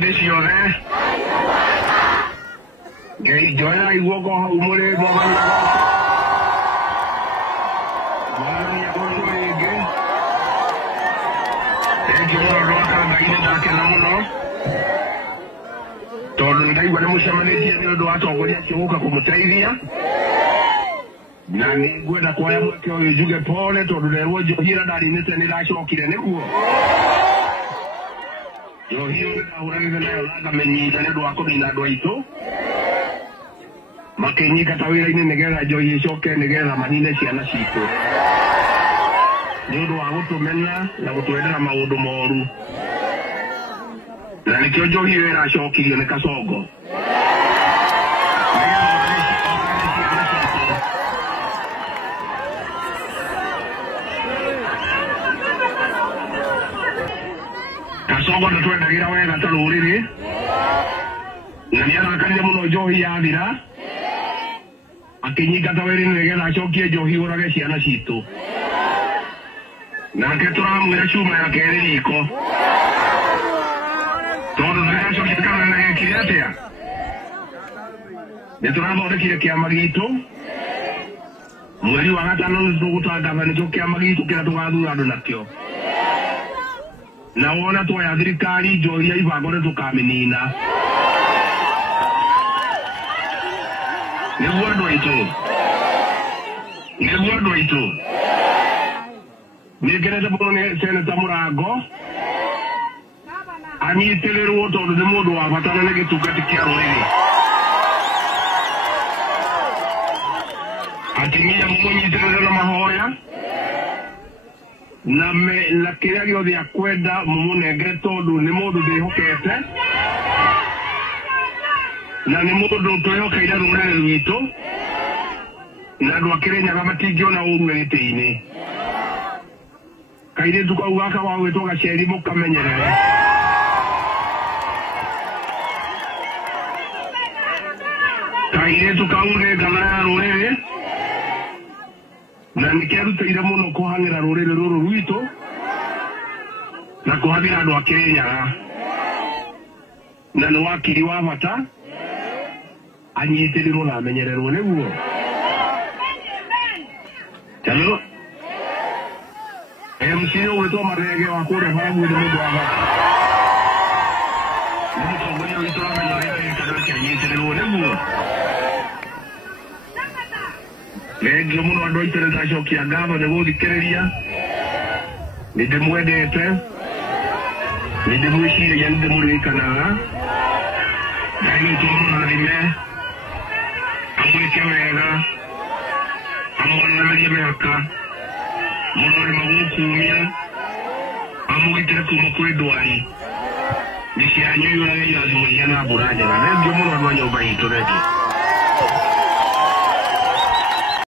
this year, eh? Okay, join I walk on Umore Bogan. Tolundai wale mushamanezi ndio watu wakolia kiuka kumutaidia nani gwenda kwa ya mkeo yujuge pole tolundewo johira dali nete nilashokire niguo johiro ndahuragire nayo laga menyita ndio wako ninadwa ito makenyika tawira-ini nigetha njohi icoke nigetha manine ciana citu ndio wa gutumena na gutwendera maundu moru na nikio njohi wera acokirio ni kacongo kacongo nitwendagira wega ta ruriri na niarakarire muno njohi yathira akinyika tawira-ini nigetha acokie njohi urage ciana citu nake turamwira cuma ya keri riko tondu nĩgacokekana na gĩkire atĩa nĩtũrathondekire kĩama gitũ mweri wa gatano nĩtũgũtangatha nĩkĩo kĩama gitũ kĩrĩa tũgathura andũ nakĩo na wona twoya thirikari njohi ya ibango nĩtũkamĩnina nĩguo andũ aitũ nĩngenete mũno nĩ seneta Mũrango anyitĩrĩrwo tondũ nĩ mũndũ wa bata na nĩ gĩtungati kĩa rũrĩrĩ atimia mũmũnyitĩrĩre na mahoya na kĩrĩa gĩothe akwenda mũmũnengere tondũ nĩ mũndũ ndĩhokete na nĩ mũndũ twĩhokeire rũrĩrĩ rwitũ na andũ a Kĩrĩnyaga matingĩona ũru gĩtĩ-inĩ kairĩtu kau gaka wa gwĩtwo Gaceri mũkamenyerere kairĩtu kau nĩ ngana ya rũrĩrĩ na nĩkerutĩire mũno kũhang'ĩra rũrĩrĩ rũrũ rwitũ na kũhathĩra andũ a Kĩrĩnyaga na nĩ wakiri wa bata anyitĩrĩrwo na amenyererwo nĩguo hello MC ũgwĩtwo Marege wa kũrĩa Barabu nĩ mũndũ wa bata nĩ mũtongoria witũ wamenya ũrĩa gĩikaro kĩanyitĩrĩrwo nĩguo Thengiũ mũno andũ aitũ nĩndacokia ngatho nĩ gũthikĩrĩria nĩndĩmwendete nĩndĩmwĩciragia nĩndĩmũririkanaga Ngai witũ amũrathime amwĩke wega amwonererie mĩhaka mũrore magũkumia amũgitĩre kuma kwĩ ndwari nĩ cianyu iũrage irathimo igana mbura njega thengiũ mũno andũ a nyũmba itũ thengiũ